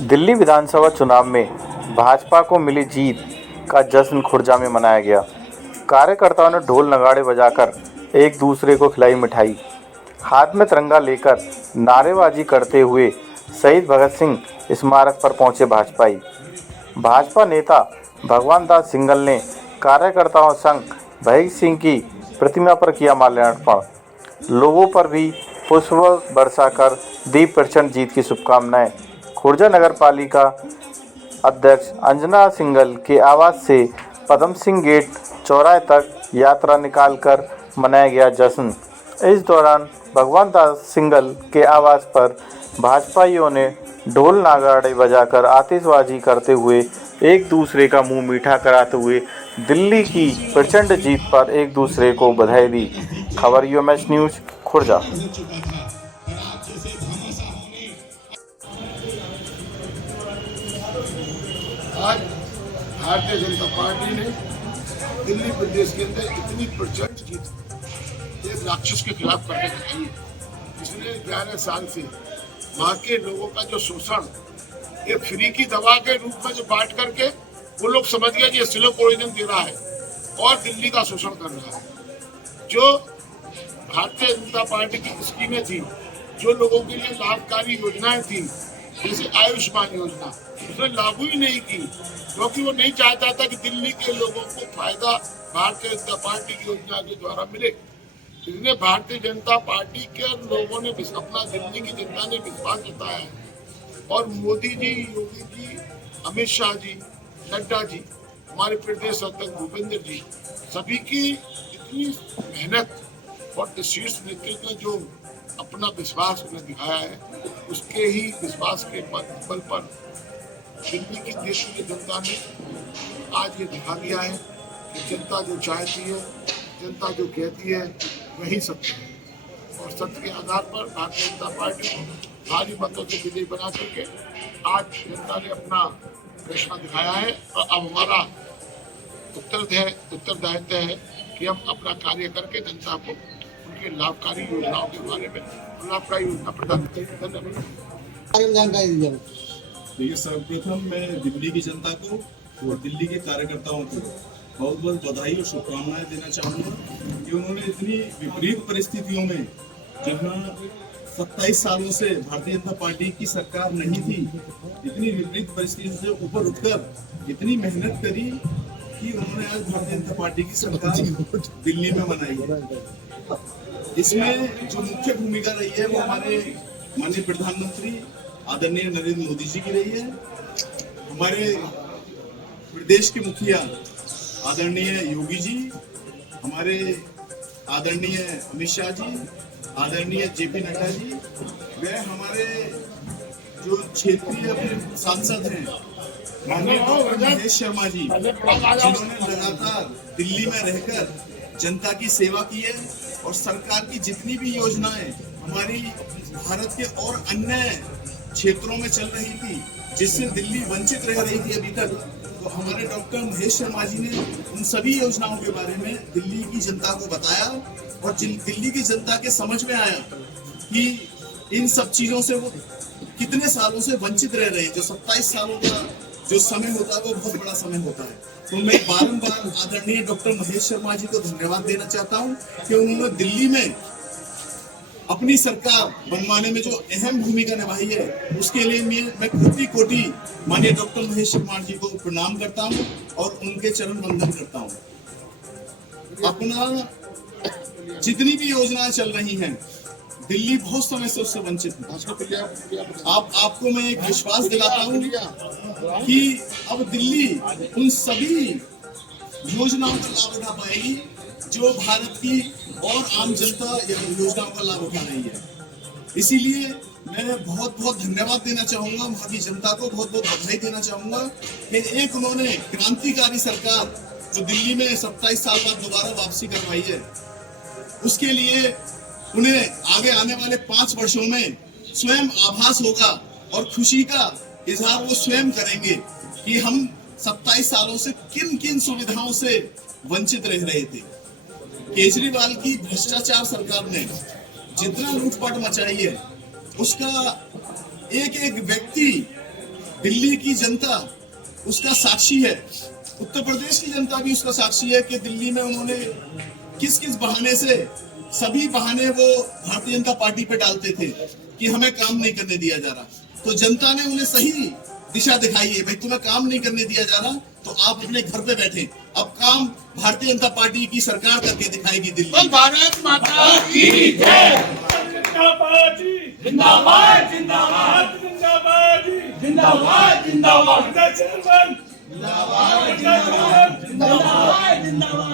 दिल्ली विधानसभा चुनाव में भाजपा को मिली जीत का जश्न खुर्जा में मनाया गया। कार्यकर्ताओं ने ढोल नगाड़े बजाकर एक दूसरे को खिलाई मिठाई, हाथ में तिरंगा लेकर नारेबाजी करते हुए शहीद भगत सिंह स्मारक पर पहुंचे भाजपाई। भाजपा नेता भगवान दास सिंगल ने कार्यकर्ताओं संग भगत सिंह की प्रतिमा पर किया माल्यार्पण। लोगों पर भी पुष्प बरसाकर दी प्रचंड जीत की शुभकामनाएं। खुर्जा नगर पालिका अध्यक्ष अंजना सिंगल के आवास से पदम सिंह गेट चौराहे तक यात्रा निकालकर मनाया गया जश्न। इस दौरान भगवान दास सिंगल के आवास पर भाजपाइयों ने ढोल नगाड़े बजाकर आतिशबाजी करते हुए एक दूसरे का मुंह मीठा कराते हुए दिल्ली की प्रचंड जीत पर एक दूसरे को बधाई दी। खबर यूएमएच न्यूज खुर्जा। आज भारतीय जनता पार्टी ने दिल्ली प्रदेश के अंदर इतनी प्रचंड जीत एक राक्षस के खिलाफ करने दिखाई है, जिसने 11 साल से वहाँ के लोगों का जो शोषण ये फ्री की दवा के रूप में जो बांट करके वो लोग समझ गए कि ये स्लो पॉइजन दे रहा है और दिल्ली का शोषण कर रहा है। जो भारतीय जनता पार्टी की स्कीमें थी, जो लोगों के लिए लाभकारी योजनाएं थी, जैसे आयुष्मान योजना, उसने लागू ही नहीं की, क्योंकि वो नहीं चाहता था कि दिल्ली के लोगों को फायदा भारतीय जनता पार्टी की योजना के द्वारा मिले। इसलिए भारतीय जनता पार्टी के लोगों ने अपना दिल्ली की जनता ने विश्वास जताया है और मोदी जी, योगी जी, अमित शाह जी, नड्डा जी, हमारे प्रदेश अध्यक्ष भूपेंद्र जी, सभी की इतनी मेहनत और शीर्ष नेतृत्व ने जो अपना विश्वास उन्हें दिखाया है, उसके ही विश्वास के बल पर दिल्ली की देश की जनता ने आज ये दिखा दिया है कि जनता जो चाहती है, जनता जो कहती है, वही सत्य है। और सत्य के आधार पर भारतीय जनता पार्टी को भारी मतों से विजयी बना करके आज जनता ने अपना फैसला दिखाया है और अब हमारा उत्तरदायित्व है कि हम अपना कार्य करके जनता को उनके लाभकारी योजनाओं के बारे में लाभकारी योजना प्रदान करें। धन्यवाद। देखिए, सर्वप्रथम मैं दिल्ली की जनता को और दिल्ली के कार्यकर्ताओं को बहुत बहुत बधाई और शुभकामनाएं देना चाहूँगा कि उन्होंने इतनी विपरीत परिस्थितियों में, जहाँ 27 सालों से भारतीय जनता पार्टी की सरकार नहीं थी, इतनी विपरीत परिस्थितियों से ऊपर उठकर इतनी मेहनत करी कि उन्होंने आज भारतीय जनता पार्टी की सरकार दिल्ली में बनाई है। इसमें जो मुख्य भूमिका रही है वो हमारे माननीय प्रधानमंत्री आदरणीय नरेंद्र मोदी जी की रही है। हमारे प्रदेश के मुखिया आदरणीय योगी जी, हमारे आदरणीय अमित शाह जी, आदरणीय जेपी नड्डा जी, वे हमारे जो क्षेत्रीय सांसद हैं माननीय डॉक्टर महेश शर्मा जी, जिन्होंने लगातार दिल्ली में रहकर जनता की सेवा की है और सरकार की जितनी भी योजनाएं हमारी भारत के और अन्य क्षेत्रों में चल रही थी, जिससे दिल्ली वंचित रह रही थी अभी तक, तो हमारे डॉक्टर महेश शर्मा जी ने उन सभी योजनाओं के बारे में दिल्ली की जनता को बताया और दिल्ली की जनता के समझ में आया कि इन सब चीजों से वो कितने सालों से वंचित रह रहे हैं। जो 27 सालों का जो समय होता है वो बहुत बड़ा समय होता है। तो मैं बारंबार आदरणीय डॉक्टर महेश शर्मा जी को धन्यवाद देना चाहता हूँ कि उन्होंने दिल्ली में अपनी सरकार बनवाने में जो अहम भूमिका निभाई है, उसके लिए मैं कोटि माननीय डॉक्टर महेश शर्मा जी को प्रणाम करता हूं और उनके चरण वंदन करता हूं। अपना जितनी भी योजनाएं चल रही हैं, दिल्ली बहुत समय से उससे वंचित है। आपको मैं एक विश्वास दिलाता हूं कि अब दिल्ली उन सभी योजनाओं का लाभ उठा पाएगी जो भारत की और आम जनता योजनाओं का लाभ उठा रही है। इसीलिए मैं बहुत बहुत धन्यवाद देना चाहूंगा, वहां की जनता को बहुत बहुत बधाई देना चाहूंगा कि एक उन्होंने क्रांतिकारी सरकार जो दिल्ली में 27 साल बाद दोबारा वापसी करवाई है, उसके लिए उन्हें आगे आने वाले 5 वर्षों में स्वयं आभास होगा और खुशी का इजहार वो स्वयं करेंगे कि हम 27 सालों से किन किन सुविधाओं से वंचित रह रहे थे। केजरीवाल की भ्रष्टाचार सरकार ने जितना लूटपाट मचाई है, उसका एक एक व्यक्ति दिल्ली की जनता उसका साक्षी है, उत्तर प्रदेश की जनता भी उसका साक्षी है कि दिल्ली में उन्होंने किस किस बहाने से, सभी बहाने वो भारतीय जनता पार्टी पे डालते थे कि हमें काम नहीं करने दिया जा रहा। तो जनता ने उन्हें सही दिशा दिखाई है, भाई तुम्हें काम नहीं करने दिया जा रहा तो आप अपने घर पे बैठे। अब काम भारतीय जनता पार्टी की सरकार करके दिखाएगी दिल्ली। भारत माता की जय। जिंदाबाद जिंदाबाद जिंदाबाद जिंदाबाद जिंदाबाद जिंदाबाद जिंदाबाद जिंदाबाद जिंदाबाद जिंदाबाद